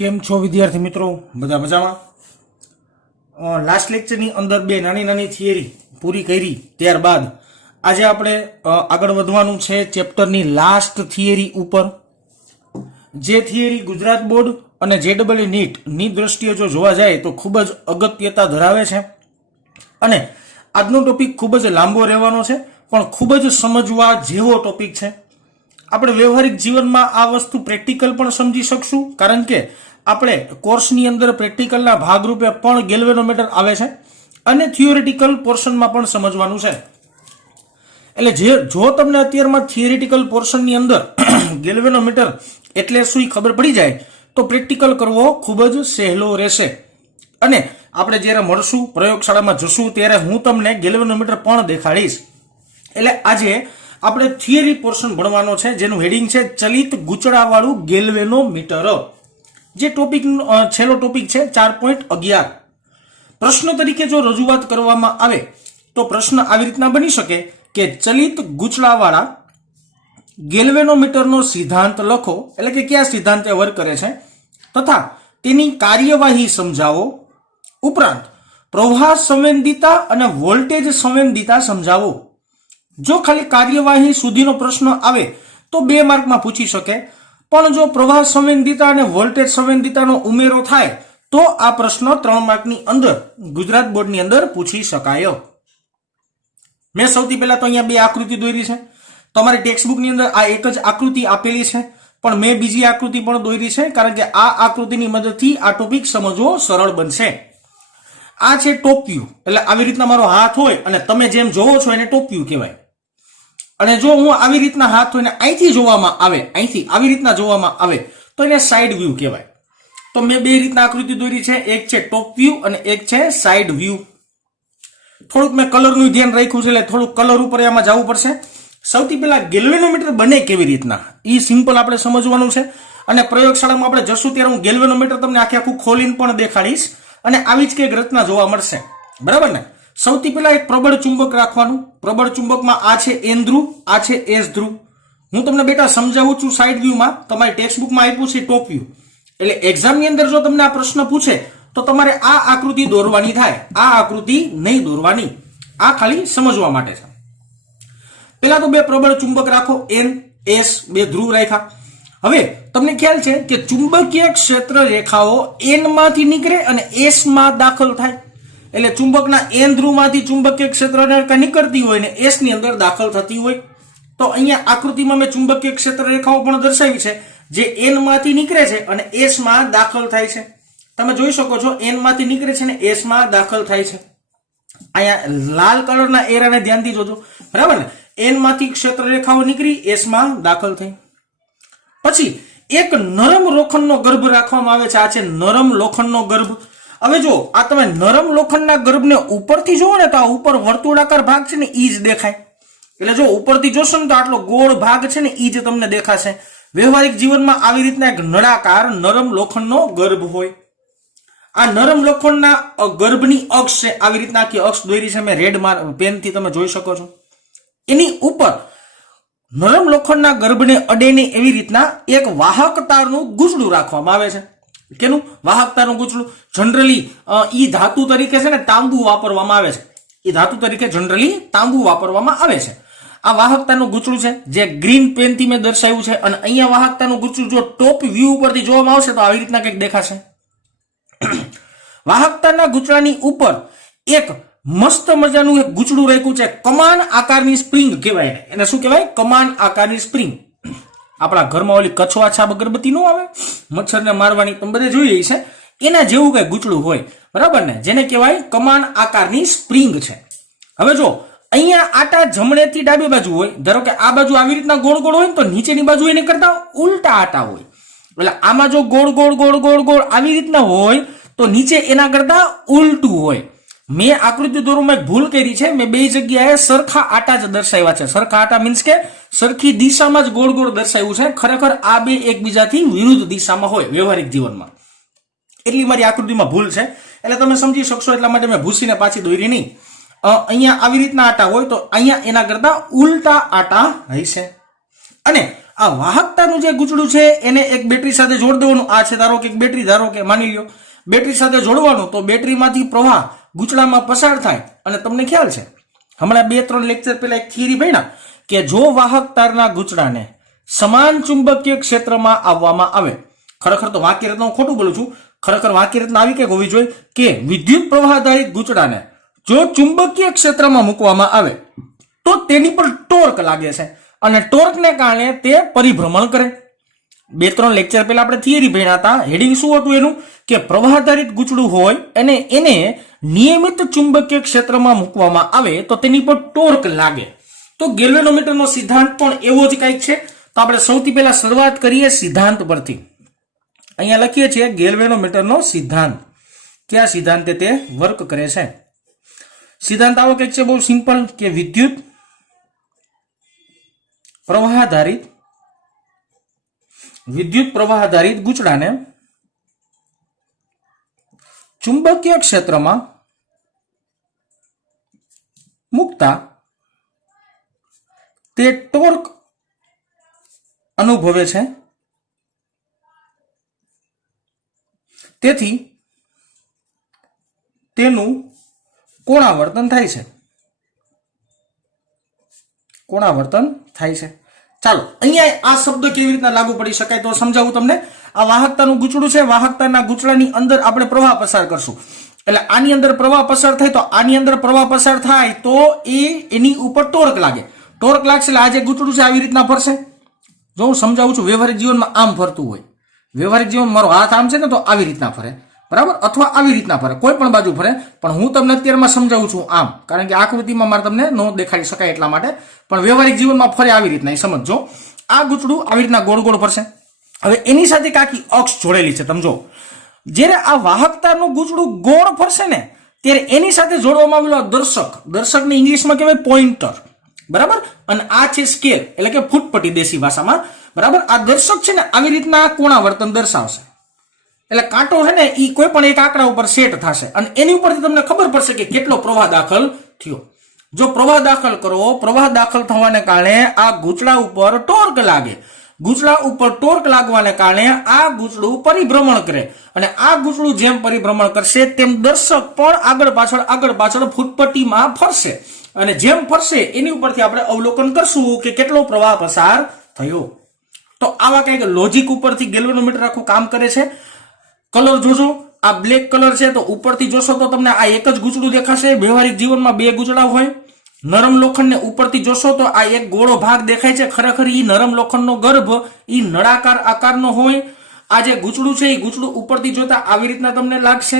કેમ છો વિદ્યાર્થી મિત્રો? બધા મજામાં? લાસ્ટ લેક્ચરની અંદર બે નાની નાની થિયરી પૂરી કરી ત્યારબાદ આજે આપણે આગળ વધવાનું છે ચેપ્ટરની લાસ્ટ થિયરી ઉપર. જે થિયરી ગુજરાત બોર્ડ અને JEE નીટ ની દ્રષ્ટિએ જો જોવા જાય તો ખૂબ જ અગત્યતા ધરાવે છે અને આજનો ટોપિક ખૂબ જ લાંબો રહેવાનો છે પણ ખૂબ જ સમજવા જેવો ટોપિક છે. આપણે વ્યવહારિક જીવનમાં આ વસ્તુ પ્રેક્ટિકલ પણ સમજી શકશું, કારણ કે આપણે કોર્સની અંદર પ્રેક્ટિકલના ભાગરૂપે પણ ગેલ્વેનોમીટર આવે છે અને થિયોરિટિકલ પોર્શનમાં પણ સમજવાનું છે. એટલે જો તમને અત્યારમાં થિયોરિટિકલ પોર્શનની અંદર ગેલ્વેનોમીટર એટલે શું ખબર પડી જાય તો પ્રેક્ટિકલ કરવો ખૂબ જ સહેલો રહેશે. અને આપણે જ્યારે મળશું, પ્રયોગશાળામાં જશું, ત્યારે હું તમને ગેલ્વેનોમીટર પણ દેખાડીશ. એટલે આજે આપણે થિયરી પોર્શન ભણવાનો છે જેનું હેડિંગ છે ચલિત ગૂંચળાવાળું ગેલ્વેનોમીટર. જે ટોપિક છેલ્લો ટોપિક છે 4.11. પ્રશ્ન તરીકે જો રજૂઆત કરવામાં આવે તો પ્રશ્ન આવી રીતના બની શકે કે ચલિત ગૂંચળાવાળા ગેલ્વેનોમીટરનો સિદ્ધાંત લખો, એટલે કે કયા સિદ્ધાંત વર્ક કરે છે તથા તેની કાર્યવાહી સમજાવો. ઉપરાંત પ્રવાહ સંવેદિતા અને વોલ્ટેજ સંવેદિતા સમજાવો. જો ખાલી કાર્યવાહી સુધીનો પ્રશ્ન આવે તો 2 માર્કમાં પૂછી શકે, પણ જો પ્રવાહ સંવેદિતા અને વોલ્ટેજ સંવેદિતાનો ઉમેરો થાય તો આ પ્રશ્ન 3 માર્કની અંદર ગુજરાત બોર્ડની અંદર પૂછી શકાય. મેં સૌથી પહેલા તો અહીંયા 2 આકૃતિ દોરી છે. તમારી ટેક્સ્ટબુકની અંદર આ એક જ આકૃતિ આપેલી છે, પણ મેં બીજી આકૃતિ પણ દોરી છે કારણ કે આ આકૃતિની મદદથી આ ટોપિક સમજવો સરળ બનશે. આ છે ટોપ વ્યૂ, એટલે આવી રીતના મારો હાથ હોય અને તમે જેમ જોવો છો એને ટોપ વ્યૂ કહેવાય. અને જો હું આવી રીતના હાથ હોય ને અહીંથી જોવામાં આવે, અહીંથી આવી રીતના જોવામાં આવે તો એને સાઈડ વ્યૂ કહેવાય. તો મેં 2 રીતના આકૃતિ દોરી છે, એક છે ટોપ વ્યૂ અને એક છે સાઈડ વ્યૂ. થોડુંક મેં કલરનું ધ્યાન રાખ્યું છે એટલે થોડુંક કલર ઉપર એમાં જવું પડશે. સૌથી પહેલા ગેલ્વેનોમીટર બને કેવી રીતના એ સિમ્પલ આપણે સમજવાનું છે અને પ્રયોગશાળામાં આપણે જશું ત્યારે હું ગેલ્વેનોમીટર તમને આખું ખોલીને પણ દેખાડીશ અને આવી જ કંઈક રચના જોવા મળશે, બરાબર ને? સૌથી પહેલા એક પ્રબળ ચુંબક રાખવાનું. પ્રબળ ચુંબકમાં આ છે N ધ્રુવ, આ છે S ધ્રુવ. હું તમને બેટા સમજાવું છું સાઈડ વ્યૂમાં, તમારી ટેક્સ્ટબુકમાં આપ્યું છે ટોપ વ્યૂ. એટલે એક્ઝામની અંદર જો તમને આ પ્રશ્ન પૂછે તો તમારે આ આકૃતિ દોરવાની થાય, આ આકૃતિ નહીં દોરવાની. આ ખાલી સમજવા માટે છે. પહેલા તો 2 પ્રબળ ચુંબક રાખો, N S, 2 ધ્રુવ રાખ્યા. હવે તમને ખ્યાલ છે કે ચુંબકીય ક્ષેત્ર રેખાઓ N માંથી નીકળે અને S માં દાખલ થાય. એટલે ચુંબકના N ધ્રુવમાંથી ચુંબકીય ક્ષેત્ર રેખા નીકળતી હોય ને S ની અંદર દાખલ થતી હોય. તો અહીંયા આકૃતિમાં મેં ચુંબકીય ક્ષેત્ર રેખાઓ પણ દર્શાવી છે જે N માંથી નીકળે છે અને S માં દાખલ થાય છે. તમે જોઈ શકો છો N માંથી નીકળે છે ને S માં દાખલ થાય છે. અહીંયા લાલ કલરના એરાને ધ્યાનથી જોજો, બરાબર ને? N માંથી ક્ષેત્ર રેખાઓ નીકળી S માં દાખલ થઈ. પછી એક નરમ લોખંડનો ગર્ભ રાખવામાં આવે છે. આ છે નરમ લોખંડનો ગર્ભ. હવે જો આ તમે નરમ લોખંડના ગર્ભને ઉપરથી જોવો ને તો આ ઉપર વર્તુળાકાર ભાગ છે ને ઈ જ દેખાય. એટલે જો ઉપરથી જોશો ને તો આટલો ગોળ ભાગ છે ને ઈ જ તમને દેખાશે. વ્યવહારિક જીવનમાં આવી રીતના એક નળાકાર નરમ લોખંડનો ગર્ભ હોય. આ નરમ લોખંડના ગર્ભની અક્ષ છે, આવી રીતના આખી અક્ષ દોરી છે મેં રેડ પેનથી, તમે જોઈ શકો છો. એની ઉપર નરમ લોખંડના ગર્ભને અડેને એવી રીતના એક વાહક તારનું ગૂંચળું રાખવામાં આવે છે. કેનું વાહક તારનું ગૂંચળું? જનરલી ઈ ધાતુ તરીકે છે ને તાંબુ વાપરવામાં આવે છે. ઈ ધાતુ તરીકે જનરલી તાંબુ વાપરવામાં આવે છે. આ વાહકતાનું ગૂંચળું છે જે ગ્રીન પેનથી મેં દર્શાવ્યું છે. અને અહીંયા વાહકતાનું ગૂંચળું જો ટોપ વ્યૂ ઉપરથી જોવામાં આવશે તો આવી રીતના કંઈક દેખાશે. વાહકતાના ગૂંચળાની ઉપર એક મસ્ત મજાનું એક ગૂંચળું રાખ્યું છે, કમાન આકારની સ્પ્રિંગ કહેવાય. એને શું કહેવાય? કમાન આકારની સ્પ્રિંગ. આપણા ઘરમાં ઓલી કછવા છાપ અગરબત્તી નો આવે મચ્છરને મારવાની, તમે બધે જોઈ છે, એના જેવું કઈ ગૂંચળું હોય, બરાબર ને? જેને કહેવાય કમાન આકારની સ્પ્રિંગ છે. હવે જો અહીંયા આટા જમણેથી ડાબી બાજુ હોય, ધારો કે આ બાજુ આવી રીતના ગોળ ગોળ હોય તો નીચેની બાજુ એને કરતા ઉલટા આટા હોય. એટલે આમાં જો ગોળ ગોળ ગોળ ગોળ ગોળ આવી રીતના હોય તો નીચે એના કરતા ઉલટું હોય. મેં આકૃતિ દોરવામાં એક ભૂલ કરી છે. મેં 2 જગ્યાએ સરખા આટા જ દર્શાવ્યા છે. સરખા આટા મીન્સ કે સરખી દિશામાં જ ગોળ ગોળ દર્શાવ્યું છે. ખરેખર આ 2 એકબીજાથી વિરુદ્ધ દિશામાં હોય વ્યવહારિક જીવનમાં. એટલી મારી આકૃતિમાં ભૂલ છે, એટલે તમે સમજી શકશો એટલા માટે મેં ભૂસીને પાછી દોરી નહીં. અહીંયા આવી રીતના આટા હોય તો અહીંયા એના કરતા ઉલટા આટા હશે. અને આ વાહકતાનું જે ગૂંચળું છે એને એક બેટરી સાથે જોડ દેવાનું. આ છે ધારો કે એક બેટરી, ધારો કે માની લ્યો બેટરી સાથે જોડવાનું, તો બેટરીમાંથી પ્રવાહ ગૂંચળામાં પસાર થાય. અને તમને ખ્યાલ છે હમણાં 2-3 લેક્ચર પહેલા એક થિયરી ભણ્યા કે જો વાહક તારના ગૂંચળાને સમાન ચુંબકીય ક્ષેત્રમાં આવવામાં આવે, ખરેખર તો વાક્ય રચના હું ખોટું બોલું છું, ખરેખર વાક્ય રચના આવી કઈક હોવી જોઈએ કે વિદ્યુત પ્રવાહ આધારિત ગૂંચળાને જો ચુંબકીય ક્ષેત્રમાં મૂકવામાં આવે તો તેની પર ટોર્ક લાગે છે અને ટોર્કને કારણે તે પરિભ્રમણ કરે. 2-3 લેક્ચર પહેલા આપણે થિયરી ભણ્યા હતા. હેડિંગ શું હતું એનું? કે પ્રવાહ આધારિત ગૂંચળું હોય અને એને નિયમિત ચુંબકીય ક્ષેત્રમાં મૂકવામાં આવે તો તેની પર ટોર્ક લાગે. તો ગેલ્વેનોમીટરનો સિદ્ધાંત પણ એવો જ કંઈક છે. તો આપણે સૌથી પહેલા શરૂઆત કરીએ સિદ્ધાંત પરથી. અહીંયા લખીએ છીએ ગેલ્વેનોમીટરનો સિદ્ધાંત. કયા સિદ્ધાંતે તે વર્ક કરે છે? સિદ્ધાંત આવો કંઈક છે, બહુ સિમ્પલ, કે વિદ્યુત પ્રવાહ આધારિત ગૂંચળાને ચુંબકીય ક્ષેત્રમાં મૂકતા તે ટોર્ક અનુભવે છે, તેથી તેનું કોણાવર્તન થાય છે. ચાલો અહીંયા આ શબ્દ કેવી રીતના લાગુ પડી શકાય તો સમજાવું તમને. આ વાહકતાનું ગૂંચળું છે, વાહકતાના ગૂંચળાની અંદર આપણે પ્રવાહ પસાર કરશું. એટલે આની અંદર પ્રવાહ પસાર થાય તો આની અંદર પ્રવાહ પસાર થાય તો એની ઉપર ટોર્ક લાગે. ટોર્ક લાગશે એટલે આ જે ગૂંચળું છે આવી રીતના ફરશે. જો હું સમજાવું છું, વ્યવહારિક જીવનમાં આમ ફરતું હોય. વ્યવહારિક જીવન મારો હાથ આમ છે ને તો આવી રીતના ફરે, બરાબર, અથવા આવી રીતના ફરે, કોઈ પણ બાજુ ફરે. પણ હું તમને અત્યારમાં સમજાવું છું આમ, કારણ કે આકૃતિમાં મારે તમને ન દેખાડી શકાય એટલા માટે. પણ વ્યવહારિક જીવનમાં ફરે આવી રીતના. સમજો, આ ગૂંચળું આવી રીતના ગોળ ગોળ ફરશે. હવે એની સાથે કાકી અક્ષ જોડેલી છે. સમજો, જ્યારે આ વાહકતાનું ગૂંચળું ગોળ ફરશે ને ત્યારે એની સાથે જોડવામાં આવેલો દર્શકને ઇંગ્લિશમાં કહેવાય પોઇન્ટર, બરાબર. અને આ છે સ્કેલ, એટલે કે ફૂટપટ્ટી દેશી ભાષામાં, બરાબર. આ દર્શક છે ને આવી રીતના કોણાવર્તન દર્શાવશે. એટલે કાંટો છે ને એ કોઈ પણ એક આંકડા ઉપર સેટ થશે અને એની ઉપરથી તમને ખબર પડશે કે કેટલો પ્રવાહ દાખલ થયો. જો પ્રવાહ દાખલ કરો, પ્રવાહ દાખલ થવાને કારણે આ ગૂંચળા ઉપર ટોર્ક લાગે. ગૂંચળા ઉપર ટોર્ક લાગવાને કારણે આ ગૂંચળું પરિભ્રમણ કરે અને આ ગૂંચળું જેમ પરિભ્રમણ કરશે તેમ દર્શક પણ આગળ પાછળ ફૂટપટ્ટીમાં ફરશે અને જેમ ફરશે એની ઉપરથી આપણે અવલોકન કરશું કે કેટલો પ્રવાહ પસાર થયો. તો આવા કંઈક લોજિક ઉપરથી ગેલ્વેનોમીટર આખું કામ કરે છે. કલર જોજો, આ બ્લેક કલર છે તો ઉપરથી જોશો તો તમને આ એક જ ગૂંચળું દેખાશે. વ્યવહારિક જીવનમાં 2 ગૂંચળા હોય. નરમ લોખંડને ઉપરથી જોશો તો આ એક ગોળો ભાગ દેખાય છે, ખરેખર ઈ નરમ લોખંડનો ગર્ભ ઈ નળાકાર આકારનો હોય. આ જે ગૂંચળું છે એ ગૂંચળું ઉપરથી જોતા આવી રીતના તમને લાગશે,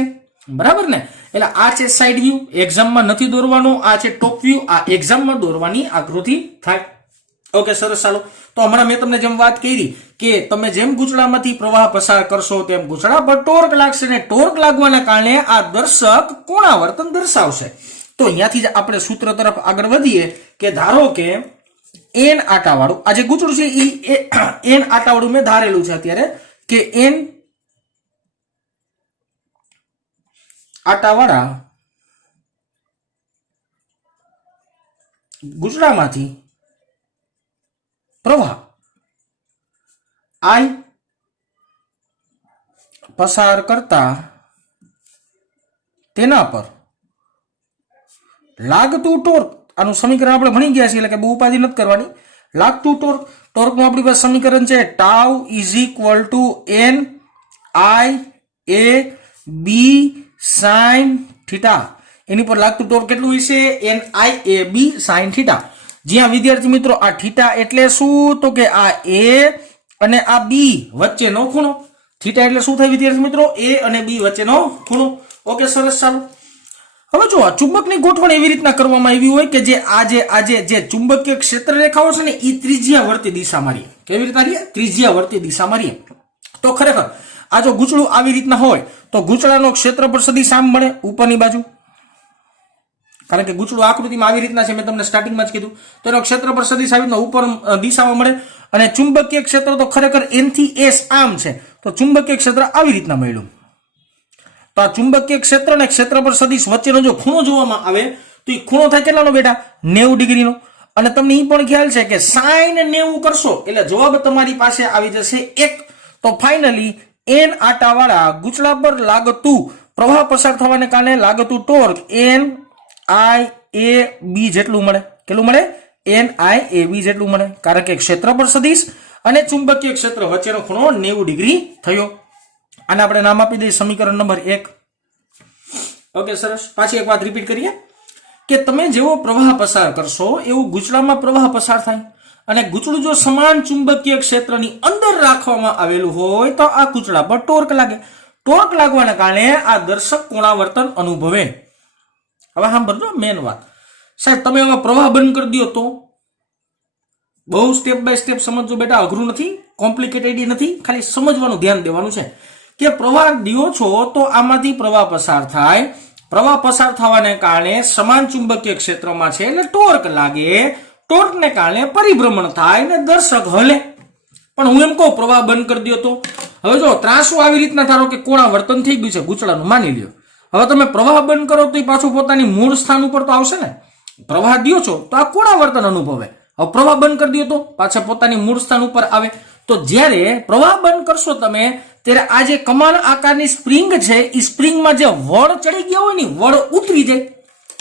બરાબર ને. એટલે આ છે સાઈડ વ્યૂ, એક્ઝામમાં નથી દોરવાનું. આ છે ટોપ વ્યૂ, આ એક્ઝામમાં દોરવાની આકૃતિ થાય. ઓકે, સરસ. ચાલો, તો હમણાં મેં તમને જેમ વાત કરી કે તમે જેમ ગૂંચળામાંથી પ્રવાહ પસાર કરશો તેમ ગૂંચળા પર ટોર્ક લાગશે ને ટોર્ક લાગવાના કારણે આ દર્શક કોણાવર્તન દર્શાવશે. તો અહીંયાથી જ આપણે સૂત્ર તરફ આગળ વધીએ કે ધારો કે n આટાવાળું આ જે ગૂંચળું છે એ n આટાવાળું મેં ધારેલું છે અત્યારે કે n આટાવાળા ગૂંચળામાંથી પ્રવાહ I પસાર કરતા તેના પર લાગતું ટોર્ક, આનું સમીકરણ આપણે ભણી ગયા છીએ એટલે કે બહુ ઉપાધિ નથી કરવાની. લાગતું ટોર્ક, ટોર્કનું આપણી પાસે સમીકરણ છે tau is equal to n I a b sin theta. એની પર લાગતું ટોર્ક કેટલું હશે? n I a b sin theta. જ્યાં વિદ્યાર્થી મિત્રો આ થીટા એટલે શું? તો કે આ a અને આ b વચ્ચેનો ખૂણો. થીટા એટલે શું થાય વિદ્યાર્થી મિત્રો? a અને b વચ્ચેનો ખૂણો. ઓકે, સરસ. ચાલો, હવે જો આ ચુંબકની ગોઠવણ એવી રીતના કરવામાં આવી હોય કે જે જે ચુંબકીય ક્ષેત્ર રેખાઓ છે ને એ ત્રિજ્યાવર્તી દિશામાં રહે. કેવી રીતના રહે? ત્રિજ્યાવર્તી દિશામાં રહે. તો ખરેખર આ જો ગૂંચળું આવી રીતના હોય તો ગૂંચળાનો ક્ષેત્રફળ સદિશ આમ મળે ઉપરની બાજુ, કારણ કે ગૂંચળું આકૃતિમાં આવી રીતના છે, મેં તમને સ્ટાર્ટિંગમાં જ કીધું. તો એનો ક્ષેત્રફળ સદિશ આવી રીતના ઉપર દિશામાં મળે અને ચુંબકીય ક્ષેત્ર તો ખરેખર n થી s આમ છે, તો ચુંબકીય ક્ષેત્ર આવી રીતના મળ્યું. તો આ ચુંબકીય ક્ષેત્ર અને ક્ષેત્રફળ સદિશ વચ્ચેનો જો ખૂણો જોવામાં આવે તો એ ખૂણો થાય કેટલાનો બેટા? 90 ડિગ્રીનો. અને તમને એ પણ ખ્યાલ છે કે sin 90 કરશો એટલે જવાબ તમારી પાસે આવી જશે 1. તો ફાઇનલી n આટાવાળા ગુચલા પર લાગતું પ્રવાહ પસાર થવાને કારણે લાગતું ટોર્ક NIAB જેટલું મળે. કેટલું મળે? NIAB જેટલું મળે, કારણ કે ક્ષેત્રફળ સદિશ અને ચુંબકીય ક્ષેત્ર વચ્ચેનો ખૂણો 90 ડિગ્રી થયો. આને આપણે નામ આપી દઈએ સમીકરણ નંબર 1. ઓકે, સરસ. પાછી એક વાત રિપીટ કરીએ કે તમે જેવો પ્રવાહ પસાર કરશો એવું ગુચલામાં પ્રવાહ પસાર થાય, અને ગુચડું જો સમાન ચુંબકીય ક્ષેત્રની અંદર રાખવામાં આવેલું હોય તો આ ગુચડા પર ટોર્ક લાગે. ટોર્ક લાગવાના કારણે આ દર્શક કોણાવર્તન અનુભવે. હવે સાંભળજો મેન વાત. સાહેબ તમે હવે પ્રવાહ બંધ કરી દો તો? બહુ સ્ટેપ બાય સ્ટેપ સમજજો બેટા, અઘરું નથી, કોમ્પ્લિકેટેડ નથી, ખાલી સમજવાનું ધ્યાન દેવાનું છે કે પ્રવાહ દિયો છો તો આમાંથી પ્રવાહ પસાર થાય. પ્રવાહ પસાર થવાને કારણે સમાન ચુંબકીય ક્ષેત્રમાં છે એટલે ટોર્ક લાગે. ટોર્કને કારણે પરિભ્રમણ થાય ને દર્શક હલે. પણ હું એમ કહું પ્રવાહ બંધ કરી દો તો? હવે જો ત્રાસું આવી રીતના ધારો કે કોણાવર્તન થઈ ગયું છે ગુચડાનું, માની લ્યો. હવે તમે પ્રવાહ બંધ કરો તો પાછું પોતાની મૂળ સ્થાન ઉપર તો આવશે ને. પ્રવાહ દિયો છો તો આ કોણાવર્તન અનુભવે. હવે પ્રવાહ બંધ કરી દો તો પાછા પોતાની મૂળ સ્થાન ઉપર આવે. તો જ્યારે પ્રવાહ બંધ કરશો તમે ત્યારે આ જે કમાન આકારની સ્પ્રિંગ છે એ સ્પ્રિંગમાં જે વળ ચડી ગયા હોય ને વળ ઉતરી જાય,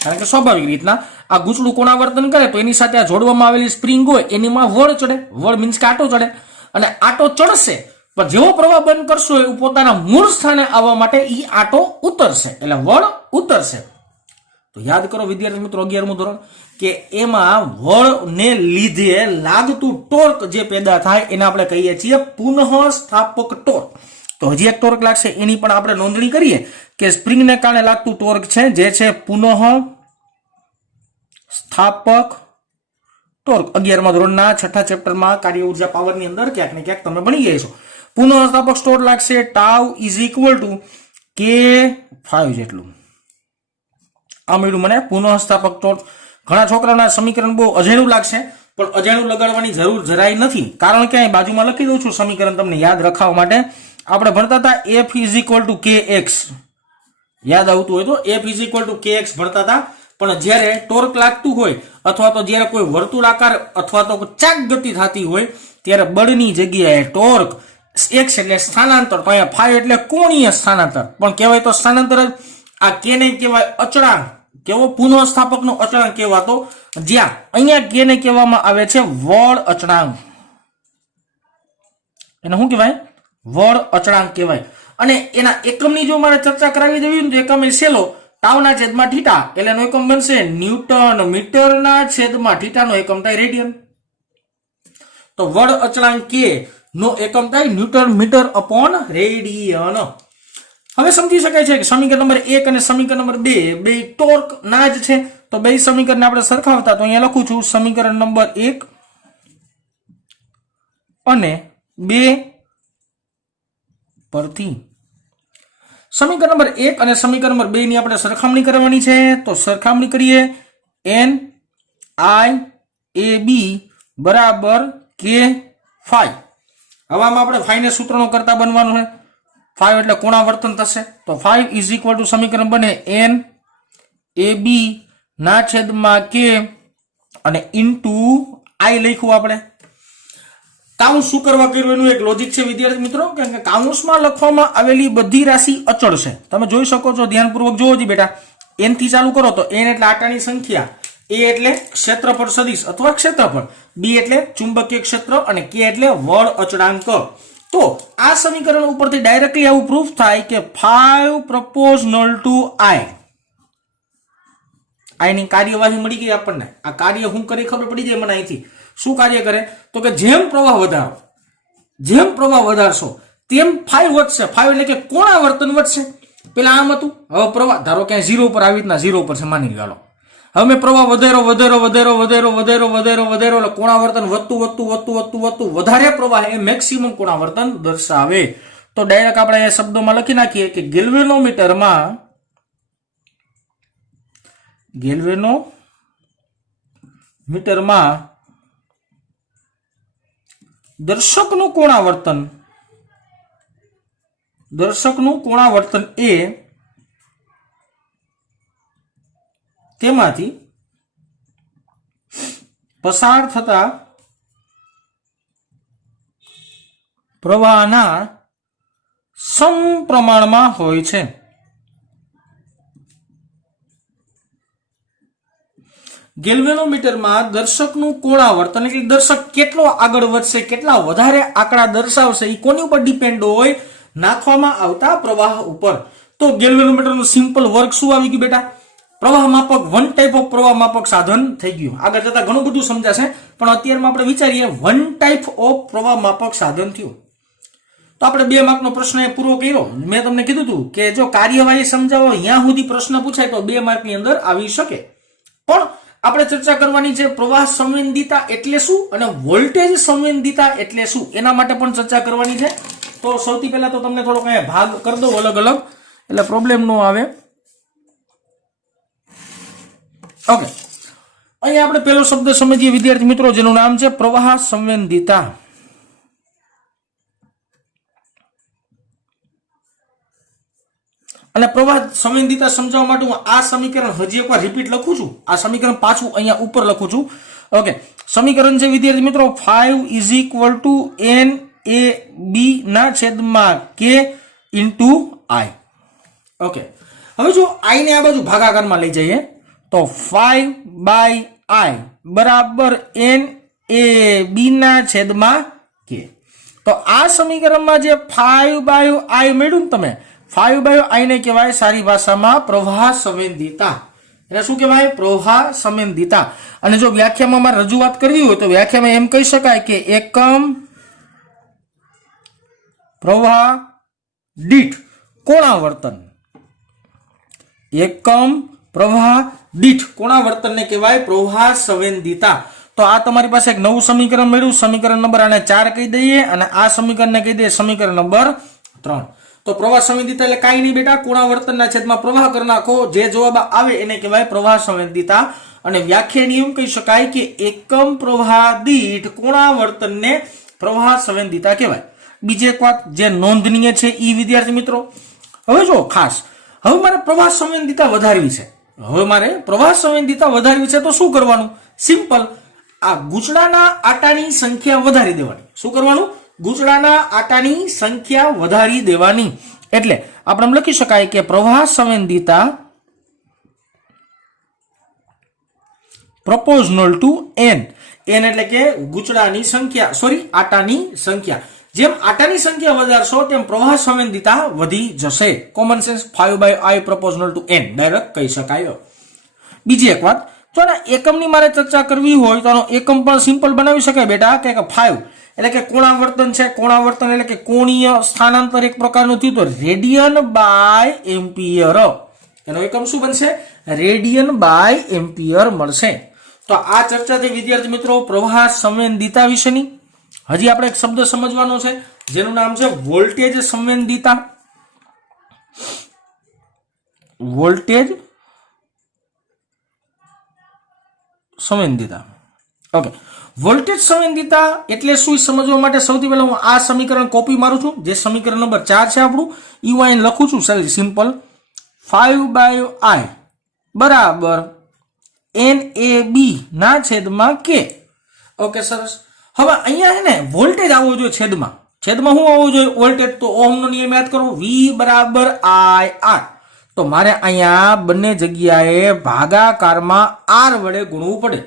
કારણ કે સ્વાભાવિક રીતના આ ગુચડું કોણાવર્તન કરે તો એની સાથે આ જોડવામાં આવેલી સ્પ્રિંગ હોય એનીમાં વળ ચડે. વળ મીન્સ કે આટો ચડે, અને આટો ચડશે પણ જેવો પ્રવાહ બંધ કરશો એવું પોતાના મૂળ સ્થાને આવવા માટે ઈ આટો ઉતરશે એટલે વળ ઉતરશે. તો યાદ કરો વિદ્યાર્થી મિત્રો 11મું ધોરણ કે એમાં વળને લીધે લાગતું ટોર્ક જે પેદા થાય એને આપણે કહીએ છીએ પુનઃ સ્થાપક ટોર્ક. તો હજી એક ટોર્ક લાગશે એની પણ આપણે નોંધણી કરીએ કે સ્પ્રિંગને કારણે લાગતું ટોર્ક છે જે છે પુનઃ સ્થાપક ટોર્ક. 11મા ધોરણના 6થા ચેપ્ટરમાં કાર્ય ઉર્જા પાવરની અંદર ક્યાંક ને ક્યાંક તમે ભણી ગયા છો. પુનઃ સ્થાપક ટોર્ક લાગશે tau is equal two K5 જેટલું. આ મળ્યું મને પુનઃ સ્થાપક ટોર્ક. ઘણા છોકરાઓના સમીકરણ બહુ અજાણ્યું લાગશે, પણ અજાણ્યું લગાડવાની જરૂર જરાય નથી, કારણ કે અહીં બાજુમાં લખી દઉં છું સમીકરણ તમને યાદ રખાવવા માટે. આપણે ભણતા હતા F is equal two KX, યાદ આવતું હોય તો F is equal two KX ભણતા હતા. પણ જ્યારે ટોર્ક લાગતું હોય અથવા તો જ્યારે કોઈ વર્તુળાકાર અથવા તો ચાક ગતિ થતી હોય ત્યારે બળની જગ્યાએ ટોર્ક, x એટલે સ્થાનાંતર, તો અહીંયા phi એટલે કોણીય સ્થાનાંતર પણ કહેવાય તો સ્થાનાંતર જ. આ k ને કહેવાય અચળાંક. કેવો? પુનઃ સ્થાપકનો અચળાંક કહેવાતો, જ્યાં અહીંયા k ને કહેવામાં આવે છે વળ અચળાંક. એને શું કહેવાય? વળ અચળાંક કહેવાય. અને એના એકમની જો મારે ચર્ચા કરાવી દેવી ને તો એકમ એ સેલો ટાઉના છેદમાં થીટા એટલે એનો એકમ બનશે ન્યૂટન મીટરના છેદમાં થીટાનો એકમ થાય રેડિયન. તો વળ અચળાંક k નો એકમ થાય ન્યૂટન મીટર અપોન રેડિયન. હવે સમજી શકાય છે કે સમીકરણ નંબર 1 અને સમીકરણ નંબર 2 બે ટોર્ક ના જ છે. તો બે સમીકરણને આપણે સરખાવતા તો અહીંયા લખું છું સમીકરણ નંબર 1 અને 2 પરથી સમીકરણ નંબર 1 અને સમીકરણ નંબર 2 ની આપણે સરખામણી કરવાની છે. તો સરખામણી કરીએ NIAB બરાબર K5. હવે આમાં આપણે phi ને સૂત્રનો કરતા બનવાનું છે. phi એટલે કોણાવર્તન થશે, તો phi ઇઝ ઇક્વલ ટુ સમીકરણ બને NAB ના છેદમાં K અને ઇન્ટુ I લખ્યું આપણે. કાઉન્સ શું કરવા કર્યું એનું એક લોજિક છે વિદ્યાર્થી મિત્રો, કે કાઉન્સમાં લખવામાં આવેલી બધી રાશિ અચળ છે. તમે જોઈ શકો છો, ધ્યાનપૂર્વક જોવો જી બેટા. n થી ચાલુ કરો તો n એટલે આટાની સંખ્યા, a એટલે ક્ષેત્રફળ સદિશ અથવા ક્ષેત્રફળ, b એટલે ચુંબકીય ક્ષેત્ર અને k એટલે વળ અચળાંક. તો આ સમીકરણ ઉપરથી ડાયરેક્ટલી આવું પ્રૂફ થાય કે 5 proportional to I. I ની કાર્યવાહી મળી ગઈ આપણને. આ કાર્ય શું કરે ખબર પડી જાય મને અહીંથી. શું કાર્ય કરે? તો કે જેમ પ્રવાહ વધારશો તેમ phi વધશે. phi એટલે કે કોણાવર્તન વધશે. પેલા આમ હતું, હવે પ્રવાહ ધારો કે 0 ઉપર આવી રીતના 0 ઉપર છે માની લો. હવે મેં પ્રવાહ વધારો એટલે કોણાવર્તન વધતું વધારે પ્રવાહ એ મેક્સિમમ કોણાવર્તન દર્શાવે. તો ડાયરેક્ટ આપણે એ શબ્દોમાં લખી નાખીએ કે ગેલ્વેનોમીટરમાં દર્શકનું કોણાવર્તન એ તેમાંથી પસાર થતા પ્રવાહના સમપ્રમાણમાં હોય છે. ગેલ્વેનોમીટરમાં દર્શકનું કોણાવર્તન એટલે દર્શક કેટલો આગળ વધશે, કેટલા વધારે આંકડા દર્શાવશે, એ કોની ઉપર ડિપેન્ડ હોય? નાખવામાં આવતા પ્રવાહ ઉપર. તો ગેલ્વેનોમીટરનું સિમ્પલ વર્ક શું આવી ગયું બેટા? પ્રવાહ માપક, વન ટાઈપ ઓફ પ્રવાહ માપક સાધન થઈ ગયું. આગળ જતા ઘણું બધું સમજાશે, પણ અત્યારમાં આપણે વિચારીએ વન ટાઈપ ઓફ પ્રવાહ માપક સાધન થયું. તો આપણે 2 માર્કનો પ્રશ્ન પૂરો કર્યો. મેં તમને કીધું હતું કે જો કાર્યવાહી સમજાવો અહીંયા સુધી પ્રશ્ન પૂછાય તો 2 માર્કની અંદર આવી શકે. પણ આપણે ચર્ચા કરવાની છે પ્રવાહ સંવેદિતા એટલે શું અને વોલ્ટેજ સંવેદિતા એટલે શું, એના માટે પણ ચર્ચા કરવાની છે. તો સૌથી પહેલા તો તમને થોડો કઈ ભાગ કરી દો અલગ અલગ, એટલે પ્રોબ્લેમ ન આવે. ઓકે, અહીંયા આપણે પહેલો શબ્દ સમજીએ વિદ્યાર્થી મિત્રો, જેનું નામ છે પ્રવાહ સંવેદિતા. અને પ્રવાહ સંવેદિતા સમજાવવા માટે હું આ સમીકરણ હજી એકવાર રિપીટ લખું છું. આ સમીકરણ પાછું અહીંયા ઉપર લખું છું. ઓકે, સમીકરણ છે વિદ્યાર્થી મિત્રો 5 NAB ના છેદમાં K ઇન્ટુ I. ઓકે, હવે જો I ને આ બાજુ ભાગાકારમાં લઈ જઈએ તો 5/I બરાબર NAB ના છેદમાં K. તો આ સમીકરણમાં જે 5/I મળ્યું ને તમે, 5/I ને કહેવાય સારી ભાષામાં પ્રવાહ સંવેદિતા. એને શું કહેવાય? પ્રવાહ સંવેદિતા. અને જો વ્યાખ્યામાં મારે રજૂઆત કરવી હોય તો વ્યાખ્યામાં એમ કહી શકાય કે એકમ પ્રવાહ દીઠ કોણાવર્તન. એકમ પ્રવાહ દીઠ કોણાવર્તનને કહેવાય પ્રવાહ સંવેદિતા. તો આ તમારી પાસે એક નવું સમીકરણ મળ્યું. સમીકરણ નંબર આને 4 કહી દઈએ અને આ સમીકરણને કહી દઈએ સમીકરણ નંબર 3. તો પ્રવાહ સંવેદિતા એટલે કાંઈ નહીં બેટા, કોણાવર્તનના છેદમાં પ્રવાહ કરી નાખો, જે જવાબ આવે એને કહેવાય પ્રવાહ સંવેદિતા. અને વ્યાખ્યાની એમ કહી શકાય કે એકમ પ્રવાહ દીઠ કોણાવર્તનને પ્રવાહ સંવેદિતા કહેવાય. બીજી એક વાત જે નોંધનીય છે એ વિદ્યાર્થી મિત્રો, હવે જો ખાસ, હવે મારે પ્રવાહ સંવેદિતા વધારવી છે. હવે મારે પ્રવાહ સંવેદિતા વધારવી છે તો શું કરવાનું? સિમ્પલ, આ ગૂંચળાના આટાની સંખ્યા વધારી દેવાની. શું કરવાનું? ગૂંચળાના આટાની સંખ્યા વધારી દેવાની. એટલે આપણે એમ લખી શકાય કે પ્રવાહ સંવેદિતા પ્રોપોર્શનલ ટુ n. n એટલે કે ગૂંચળાની સંખ્યા, સોરી આટાની સંખ્યા. જેમ આટાની સંખ્યા વધારશો તેમ પ્રવાહ સંવેદિતા વધી જશે. Common sense, 5/I proportional two n direct કહી શકાય. બીજી એક વાત, જો આના એકમની મારે ચર્ચા કરવી હોય તો આનો એકમ પણ સિમ્પલ બનાવી શકાય બેટા, કે 5 એટલે કે કોણાવર્તન છે. કોણાવર્તન એટલે કે કોણીય સ્થાનાંતર એક પ્રકારનું થયું તો રેડિયન બાય એમ્પિયર. એનો એકમ શું બનશે? રેડિયન બાય એમ્પિયર મળશે. તો આ ચર્ચા થઈ વિદ્યાર્થી મિત્રો પ્રવાહ સંવેદિતા વિશેની. હજી આપણે એક શબ્દ સમજવાનો છે જેનું નામ છે વોલ્ટેજ સંવેદિતા. વોલ્ટેજ સંવેદિતા. ઓકે, વોલ્ટેજ સંવેદિતા એટલે શું સમજવા માટે સૌથી પહેલા હું આ સમીકરણ કોપી મારું છું. જે સમીકરણ નંબર 4 છે આપણું, ઈ હું અહીં લખું છું. સિમ્પલ, 5/I બરાબર NAB ના છેદમાં K. ઓકે, સરસ. હવે અહીંયા છે ને વોલ્ટેજ આવવો જોઈએ છેદમાં. છેદમાં શું આવવો જોઈએ? વોલ્ટેજ. તો ઓહમનો નિયમ યાદ કરો, V બરાબર IR. તો મારે અહીંયા બંને જગ્યાએ ભાગાકારમાં R વડે ગુણવું પડે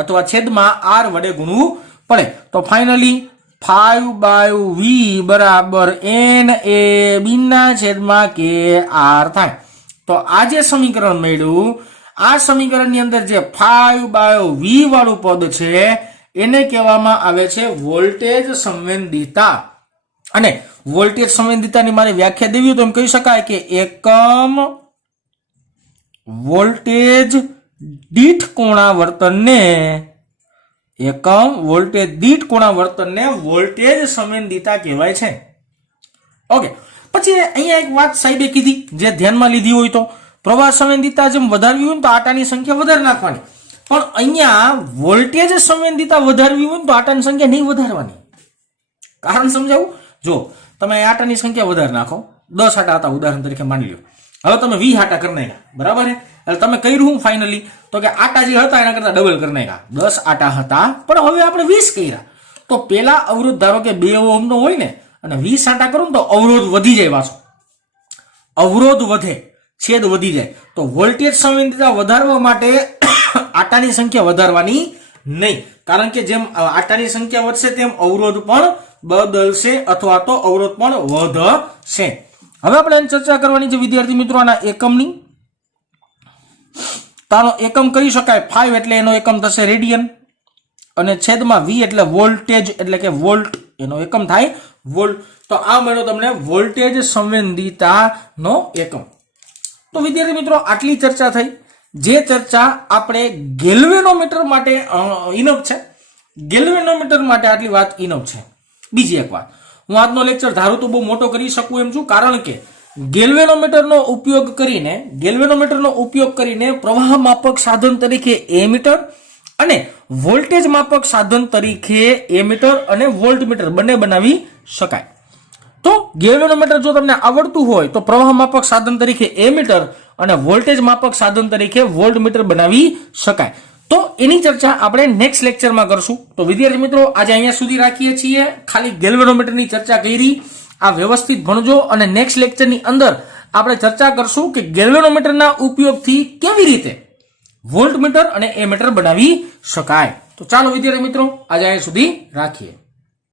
અથવા છેદમાં R વડે ગુણવું પડે. તો ફાઇનલી 5/V બરાબર NAB ના છેદમાં KR થાય. તો આ જે સમીકરણ મળ્યું, આ સમીકરણની અંદર જે 5/V વાળું પદ છે એને કહેવામાં આવે છે વોલ્ટેજ સંવેદિતા. અને વોલ્ટેજ સંવેદિતાની મારે વ્યાખ્યા દેવી હોય તો એમ કહી શકાય કે એકમ વોલ્ટેજ દીઠ કોણાવર્તનને, એકમ વોલ્ટેજ દીઠ કોણાવર્તનને વોલ્ટેજ સંવેદિતા કહેવાય છે. ઓકે, પછી અહીંયા એક વાત સાહેબે કીધી જે ધ્યાનમાં લીધી હોય તો, પ્રવાહ સંવેદિતા જેમ વધારવી હોય તો આટાની સંખ્યા વધારી નાખવાની. પણ અહીંયા વોલ્ટેજ સંવેદિતા વધારવી હોય તો આટાની સંખ્યા નહીં વધારવાની. કારણ સમજાવું? જો તમે આટાની સંખ્યા વધારી નાખો, 10 આટા હતા ઉદાહરણ તરીકે માની લો, હવે તમે 20 આટા કરી નાખ્યા, બરાબર છે? એટલે તમે કર્યું હું ફાઇનલી તો કે આટા જે હતા એના કરતા ડબલ કરી નાખ્યા. 10 આટા હતા પણ હવે આપણે 20 કર્યા. તો પેલા અવરોધ ધારો કે 2 ઓહમ નો હોય ને અને 20 આટા કરું ને તો અવરોધ વધી જાય, પાછો અવરોધ વધે, છેદ વધી જાય. તો વોલ્ટેજ સંવેદનતા વધારવા માટે આટાની સંખ્યા વધારવાની નહીં, કારણ કે જેમ આટાની સંખ્યા વધશે તેમ અવરોધ પણ બદલશે અથવા તો અવરોધ પણ વધશે. હવે આપણે એની ચર્ચા કરવાની છે વિદ્યાર્થી મિત્રો આના એકમની. તાનો એકમ કરી શકાય 5 એટલે એનો એકમ થશે રેડિયન અને છેદમાં V એટલે વોલ્ટેજ એટલે કે વોલ્ટ, એનો એકમ થાય વોલ્ટ. તો આ મળ્યો તમને વોલ્ટેજ સંવેદિતાનો એકમ. તો વિદ્યાર્થી મિત્રો આટલી ચર્ચા થઈ, જે ચર્ચા આપણે ગેલ્વેનોમીટર માટે ઇનફ છે. ગેલ્વેનોમીટર માટે આટલી વાત ઇનફ છે. બીજી એક વાત, હું આજનો લેક્ચર ધારું તો બહુ મોટો કરી શકું એમ છું, કારણ કે ગેલ્વેનોમીટરનો ઉપયોગ કરીને પ્રવાહ માપક સાધન તરીકે એમીટર અને વોલ્ટેજ માપક સાધન તરીકે એમીટર અને વોલ્ટમીટર બંને બનાવી શકાય. તો ગેલ્વેનોમીટર જો તમને આવડતું હોય તો પ્રવાહ માપક સાધન તરીકે એમીટર અને વોલ્ટેજ માપક સાધન તરીકે વોલ્ટમીટર બનાવી શકાય. તો એની ચર્ચા આપણે નેક્સ્ટ લેક્ચરમાં કરશું. તો વિદ્યાર્થી મિત્રો આજે અહીંયા સુધી રાખીએ છીએ. ખાલી ગેલ્વેનોમીટરની ચર્ચા કરી, આ વ્યવસ્થિત ભણજો અને નેક્સ્ટ લેક્ચરની અંદર આપણે ચર્ચા કરશું કે ગેલ્વેનોમીટરના ઉપયોગથી કેવી રીતે વોલ્ટમીટર અને એમીટર બનાવી શકાય. તો ચાલો વિદ્યાર્થી મિત્રો આજે અહીંયા સુધી રાખીએ.